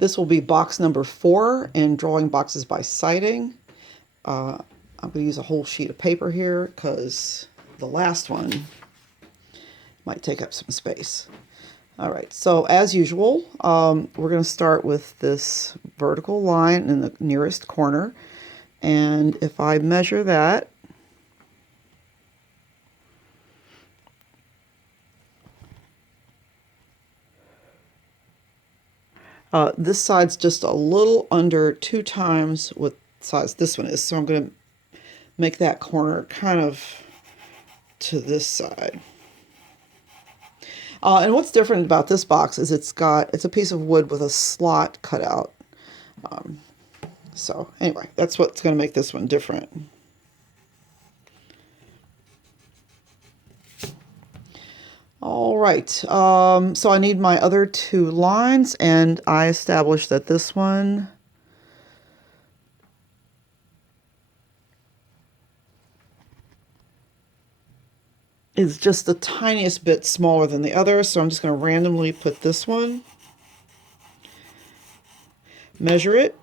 This will be box number 4 in Drawing Boxes by Sighting. I'm going to use a whole sheet of paper here because the last one might take up some space. All right, so as usual, we're going to start with this vertical line in the nearest corner. And if I measure that, this side's just a little under 2 times what size this one is. So I'm going to make that corner kind of to this side. And what's different about this box is it's a piece of wood with a slot cut out. So anyway, that's what's going to make this one different. All right, so I need my other 2 lines, and I established that this one is just the tiniest bit smaller than the other, so I'm just going to randomly put this one, measure it,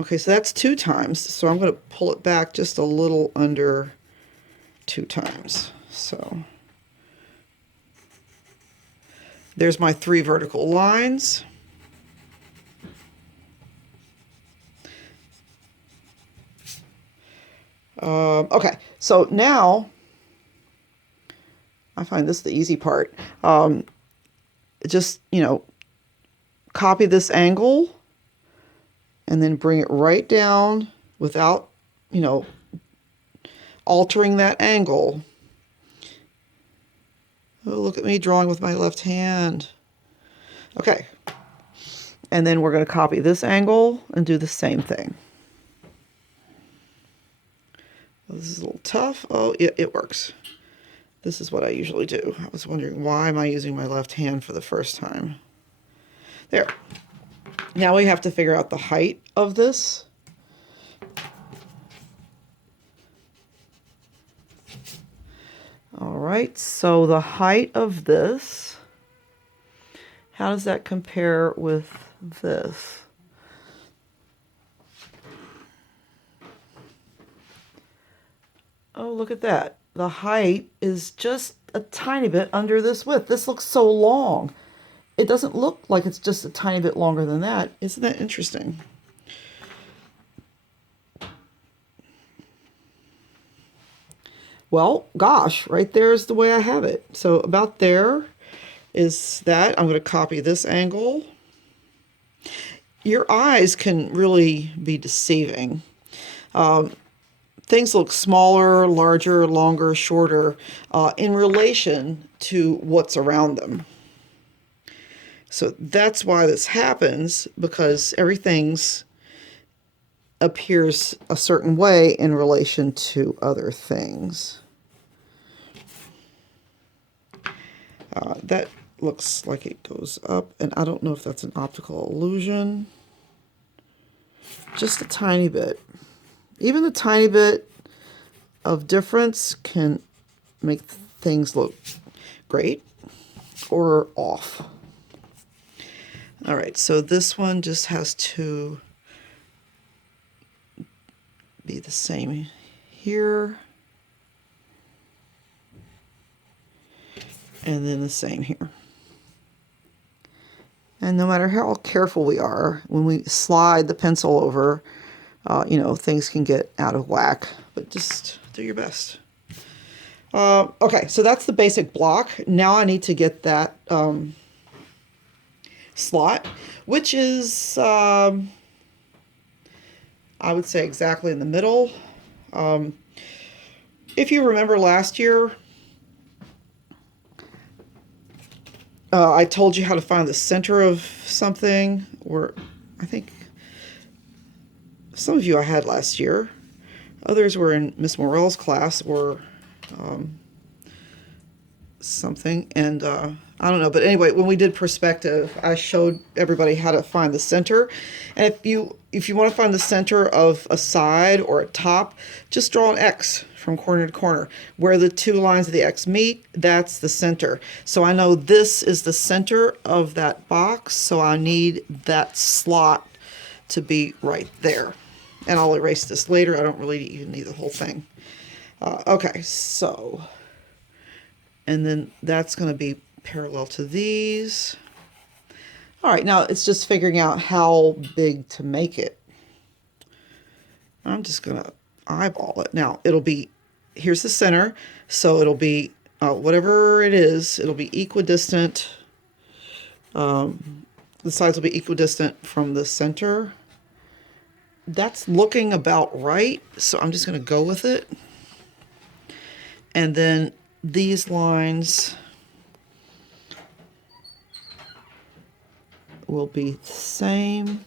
okay, so that's 2 times, so I'm going to pull it back just a little under 2 times. So there's my 3 vertical lines. Okay, so now I find this the easy part. Just, copy this angle and then bring it right down without, altering that angle. Oh, look at me drawing with my left hand. Okay. And then we're going to copy this angle and do the same thing. Well, this is a little tough. Oh, yeah, it works. This is what I usually do. I was wondering, why am I using my left hand for the first time? There. Now we have to figure out the height of this. All right, so the height of this, how does that compare with this? Oh, look at that. The height is just a tiny bit under this width. This looks so long. It doesn't look like it's just a tiny bit longer than that. Isn't that interesting? Well, gosh, right there is the way I have it. So about there is that. I'm going to copy this angle. Your eyes can really be deceiving. Things look smaller, larger, longer, shorter in relation to what's around them. So that's why this happens, because everything's appears a certain way in relation to other things. That looks like it goes up, and I don't know if that's an optical illusion. Just a tiny bit. Even a tiny bit of difference can make things look great or off. All right, so this one just has to be the same here. And then the same here. And no matter how careful we are, when we slide the pencil over, things can get out of whack, but just do your best. Okay, so that's the basic block. Now I need to get that slot, which is, I would say, exactly in the middle. If you remember last year, I told you how to find the center of something, or I think some of you I had last year. Others were in Miss Morell's class or something, and I don't know, but anyway, when we did perspective, I showed everybody how to find the center. And if you want to find the center of a side or a top, just draw an X from corner to corner. Where the two lines of the X meet, that's the center. So I know this is the center of that box, so I need that slot to be right there. And I'll erase this later. I don't really even need the whole thing. Okay, so, and then that's going to be parallel to these. All right, now it's just figuring out how big to make it. I'm just going to eyeball it. Now, it'll be, here's the center, so it'll be, whatever it is, it'll be equidistant. The sides will be equidistant from the center. That's looking about right, so I'm just going to go with it. And then these lines will be the same.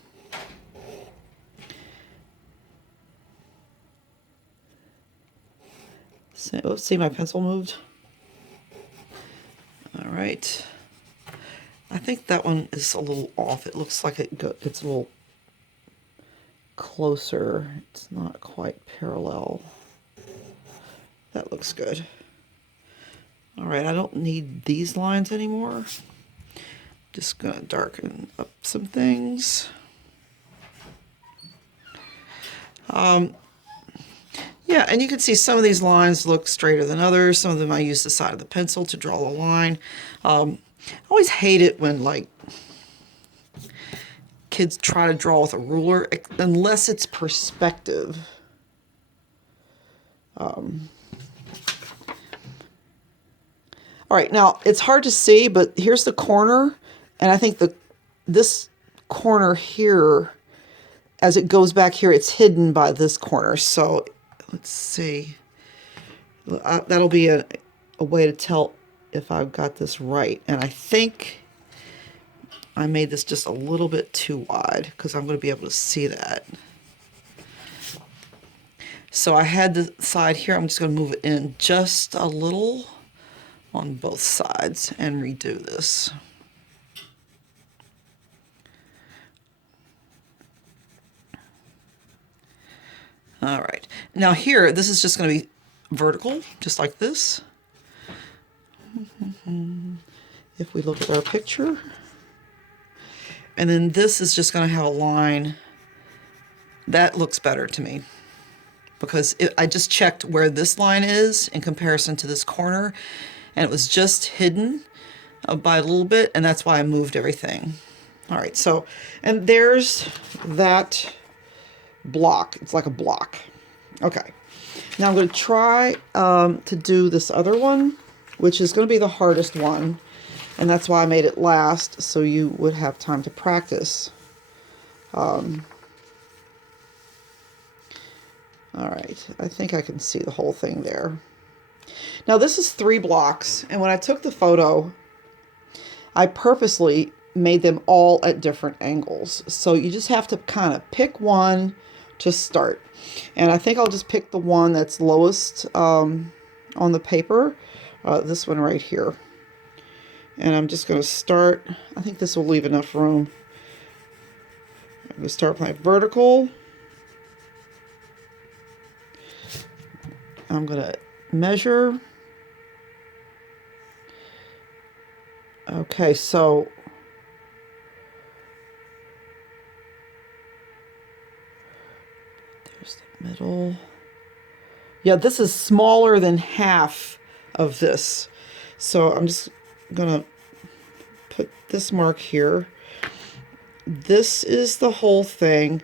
So, oops, see my pencil moved? All right. I think that one is a little off. It looks like it's a little closer. It's not quite parallel. That looks good. All right, I don't need these lines anymore. Just gonna darken up some things. Yeah, and you can see some of these lines look straighter than others. Some of them I use the side of the pencil to draw a line. I always hate it when like kids try to draw with a ruler, unless it's perspective. All right, now it's hard to see, but here's the corner, and I think this corner here, as it goes back here, it's hidden by this corner. So let's see. That'll be a way to tell if I've got this right. And I think I made this just a little bit too wide because I'm going to be able to see that. So I had the side here. I'm just going to move it in just a little on both sides and redo this. All right, now here, this is just going to be vertical, just like this. If we look at our picture. And then this is just going to have a line. That looks better to me because I just checked where this line is in comparison to this corner, and it was just hidden by a little bit, and that's why I moved everything. All right, so, and there's that block. It's like a block. Okay, now I'm going to try to do this other one, which is going to be the hardest one, and that's why I made it last, so you would have time to practice. All right, I think I can see the whole thing there. Now this is 3 blocks, and when I took the photo, I purposely made them all at different angles. So you just have to kind of pick one to start. And I think I'll just pick the one that's lowest on the paper, this one right here. And I'm just going to start, I think this will leave enough room. I'm going to start my vertical. I'm going to measure. Okay, so there's the middle. Yeah, this is smaller than half of this. So I'm just going to put this mark here. This is the whole thing.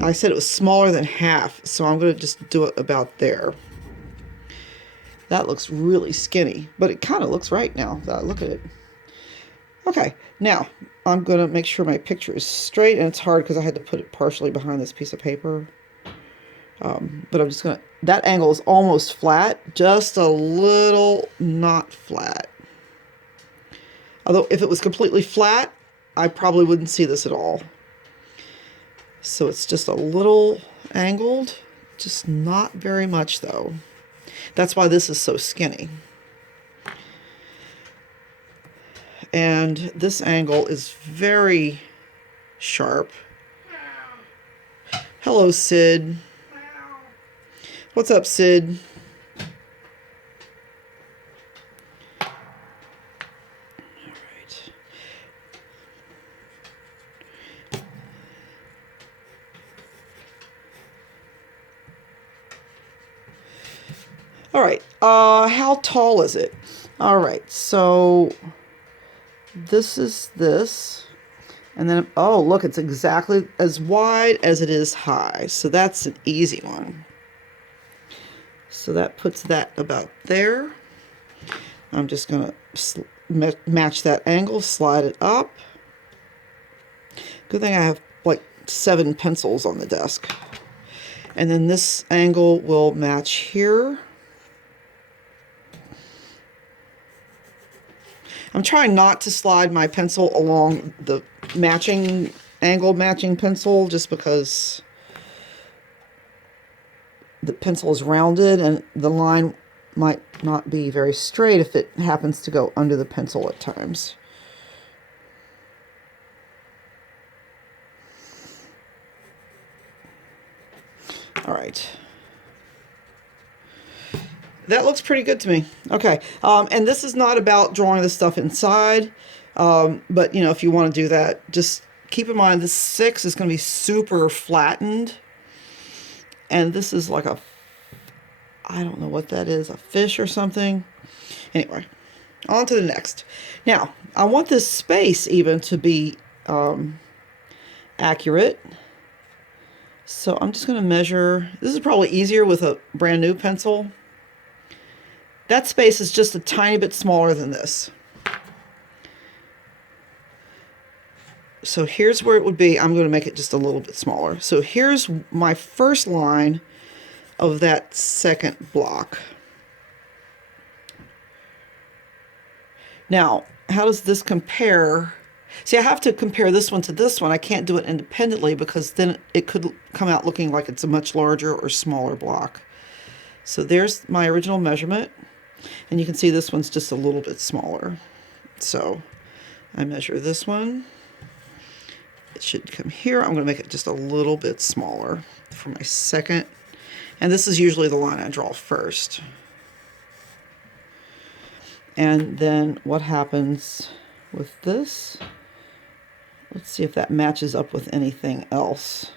I said it was smaller than half, so I'm going to just do it about there. That looks really skinny, but it kind of looks right now that I look at it. Okay, now I'm going to make sure my picture is straight, and it's hard because I had to put it partially behind this piece of paper. But I'm just going to, that angle is almost flat, just a little not flat. Although if it was completely flat, I probably wouldn't see this at all. So it's just a little angled, just not very much though. That's why this is so skinny. and this angle is very sharp. Hello, Sid. What's up, Sid? All right, how tall is it? All right, so this is this, and then, oh, look, it's exactly as wide as it is high, so that's an easy one. So that puts that about there. I'm just gonna match that angle, slide it up. Good thing I have like 7 pencils on the desk. And then this angle will match here. I'm trying not to slide my pencil along the angle matching pencil, just because the pencil is rounded and the line might not be very straight if it happens to go under the pencil at times. All right. That looks pretty good to me. Okay, and this is not about drawing the stuff inside, but you know, if you want to do that, just keep in mind this 6 is going to be super flattened, and this is like a, I don't know what that is, a fish or something. Anyway, on to the next. Now, I want this space even to be accurate. So I'm just going to measure. This is probably easier with a brand new pencil. That space is just a tiny bit smaller than this. So here's where it would be. I'm going to make it just a little bit smaller. So here's my first line of that second block. Now, how does this compare? See, I have to compare this one to this one. I can't do it independently because then it could come out looking like it's a much larger or smaller block. So there's my original measurement. And you can see this one's just a little bit smaller. So I measure this one. It should come here. I'm going to make it just a little bit smaller for my second. And this is usually the line I draw first. And then what happens with this? Let's see if that matches up with anything else.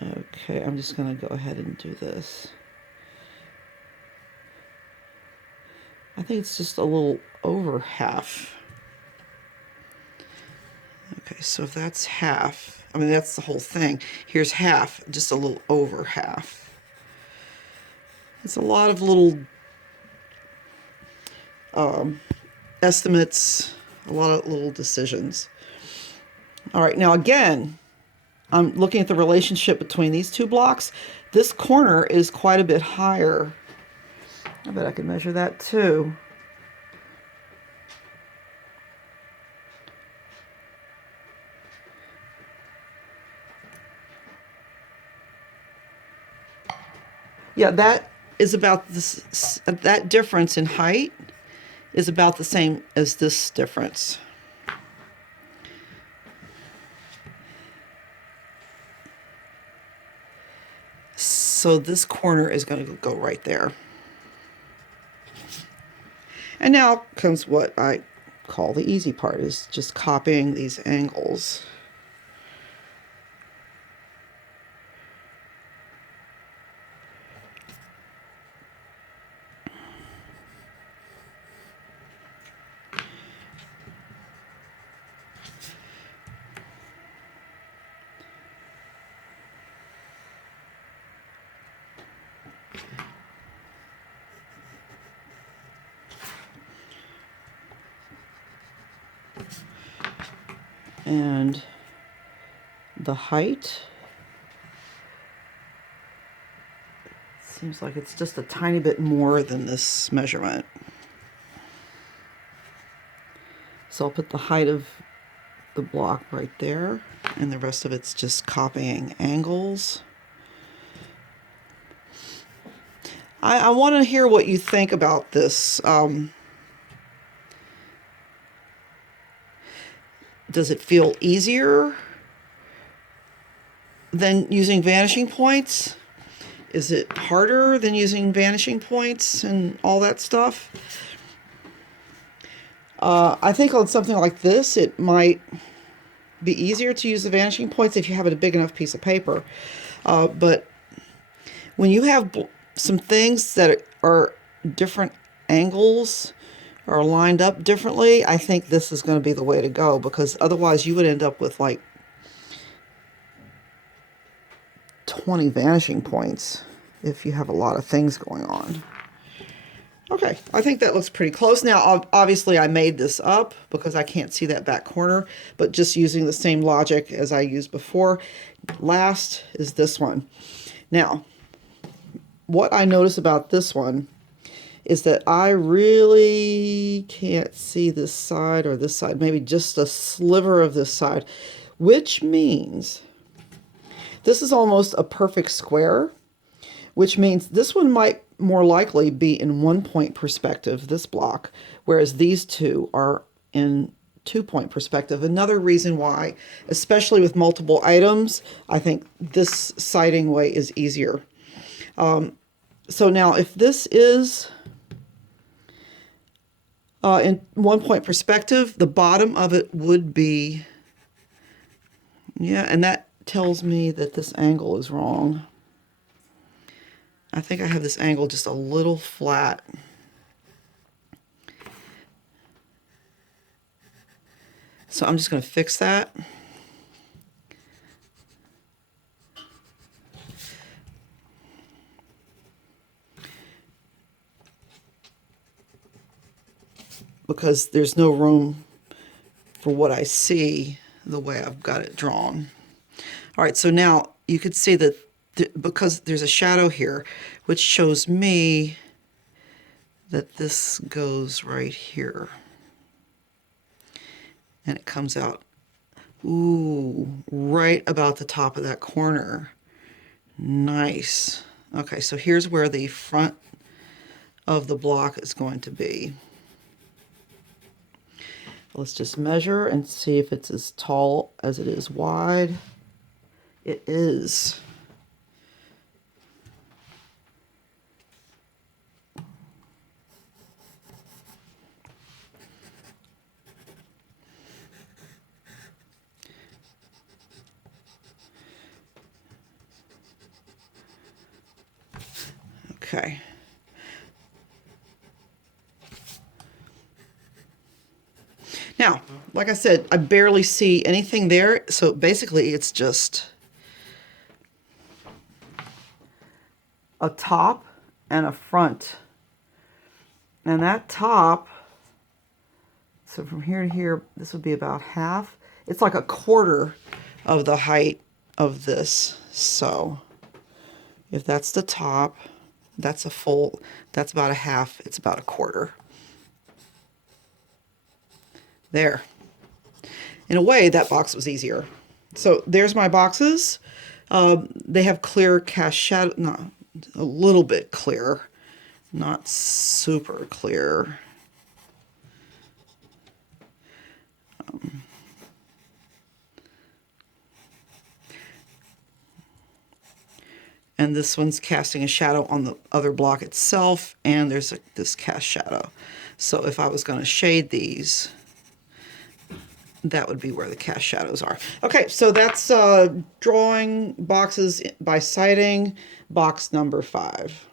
Okay, I'm just going to go ahead and do this. I think it's just a little over half. Okay, so if that's half, I mean, that's the whole thing. Here's half, just a little over half. It's a lot of little estimates, a lot of little decisions. All right, now again, I'm looking at the relationship between these two blocks. This corner is quite a bit higher. I bet I can measure that too. Yeah, that is about this, that difference in height is about the same as this difference. So this corner is going to go right there. And now comes what I call the easy part, is just copying these angles. And the height, seems like it's just a tiny bit more than this measurement. So I'll put the height of the block right there, and the rest of it's just copying angles. I want to hear what you think about this. Does it feel easier than using vanishing points? Is it harder than using vanishing points and all that stuff? I think on something like this, it might be easier to use the vanishing points if you have a big enough piece of paper. But when you have some things that are different angles or lined up differently, I think this is going to be the way to go, because otherwise you would end up with like 20 vanishing points if you have a lot of things going on. Okay, I think that looks pretty close. Now, obviously I made this up because I can't see that back corner, but just using the same logic as I used before. Last is this one. Now, what I notice about this one is that I really can't see this side or this side, maybe just a sliver of this side, which means this is almost a perfect square, which means this one might more likely be in 1-point perspective, this block, whereas these two are in 2-point perspective. Another reason why, especially with multiple items, I think this sighting way is easier. So now if this is in 1-point perspective, the bottom of it would be, yeah, and that tells me that this angle is wrong. I think I have this angle just a little flat. So I'm just going to fix that. Because there's no room for what I see the way I've got it drawn. All right, so now you could see that because there's a shadow here, which shows me that this goes right here. And it comes out, ooh, right about the top of that corner. Nice. Okay, so here's where the front of the block is going to be. Let's just measure and see if it's as tall as it is wide. It is. Okay. Now, like I said, I barely see anything there, so basically it's just a top and a front. And that top, so from here to here, this would be about half. It's like a quarter of the height of this. So if that's the top, that's a full, that's about a half, it's about a quarter. There. In a way, that box was easier. So there's my boxes. They have clear cast shadow, not a little bit clear, not super clear. And this one's casting a shadow on the other block itself, and there's this cast shadow. So if I was going to shade these, that would be where the cast shadows are. Okay, so that's drawing boxes by sighting, box number 5.